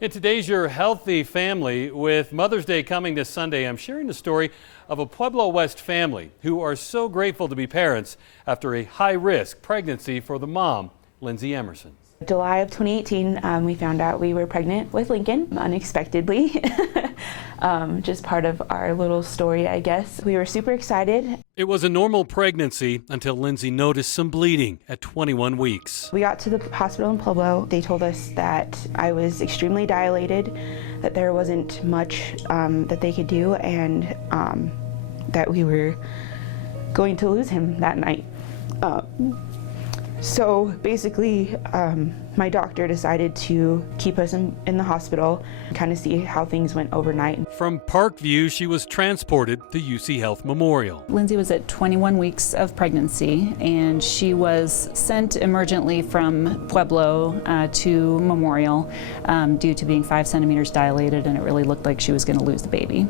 In today's Your Healthy Family, with Mother's Day coming this Sunday, I'm sharing the story of a Pueblo West family who are so grateful to be parents after a high-risk pregnancy for the mom, Lindsey Emerson. July of 2018, we found out we were pregnant with Lincoln unexpectedly. Just part of our little story, I guess. We were super excited. It was a normal pregnancy until Lindsey noticed some bleeding at 21 weeks. We got to the hospital in Pueblo. They told us that I was extremely dilated, that there wasn't much that they could do, and that we were going to lose him that night. So basically, my doctor decided to keep us in the hospital, kind of see how things went overnight. From Parkview, she was transported to UC Health Memorial. Lindsey was at 21 weeks of pregnancy, and she was sent emergently from Pueblo to Memorial due to being 5 centimeters dilated, and it really looked like she was going to lose the baby.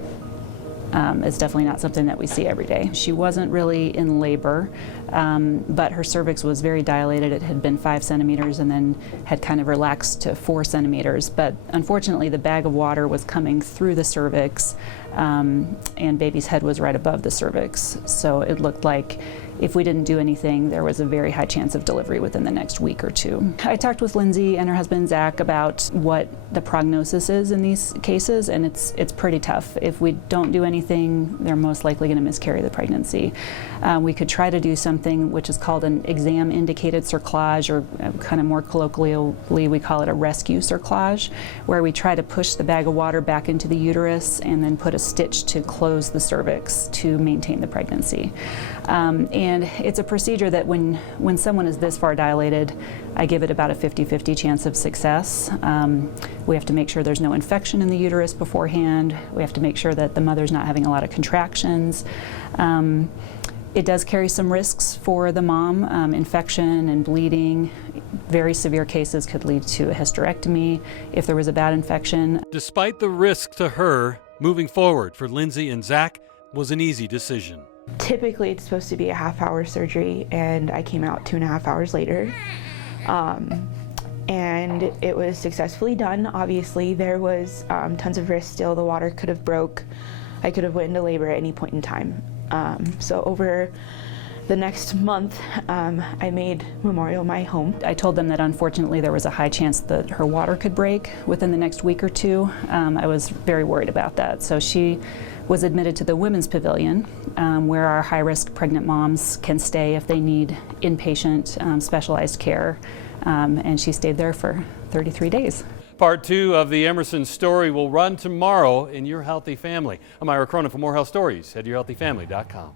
It's definitely not something that we see every day. She wasn't really in labor, but her cervix was very dilated. It had been 5 centimeters and then had kind of relaxed to 4 centimeters. But unfortunately, the bag of water was coming through the cervix, and baby's head was right above the cervix. So it looked like if we didn't do anything, there was a very high chance of delivery within the next week or two. I talked with Lindsey and her husband Zach about what the prognosis is in these cases, and it's pretty tough. If we don't do anything, they're most likely going to miscarry the pregnancy. We could try to do something which is called an exam-indicated cerclage, or kind of more colloquially we call it a rescue cerclage, where we try to push the bag of water back into the uterus and then put a stitch to close the cervix to maintain the pregnancy. And it's a procedure that when someone is this far dilated, I give it about a 50-50 chance of success. We have to make sure there's no infection in the uterus beforehand. We have to make sure that the mother's not having a lot of contractions. It does carry some risks for the mom, infection and bleeding. Very severe cases could lead to a hysterectomy if there was a bad infection. Despite the risk to her, moving forward for Lindsey and Zach was an easy decision. Typically, it's supposed to be a half-hour surgery, and I came out 2.5 hours later. And it was successfully done. Obviously, there was tons of risk still. The water could have broke. I could have went into labor at any point in time. So over the next month, I made Memorial my home. I told them that unfortunately there was a high chance that her water could break within the next week or two. I was very worried about that. So she was admitted to the Women's Pavilion, where our high-risk pregnant moms can stay if they need inpatient specialized care. And she stayed there for 33 days. Part 2 of the Emerson story will run tomorrow in Your Healthy Family. I'm Ira Cronin. For more health stories, head to yourhealthyfamily.com.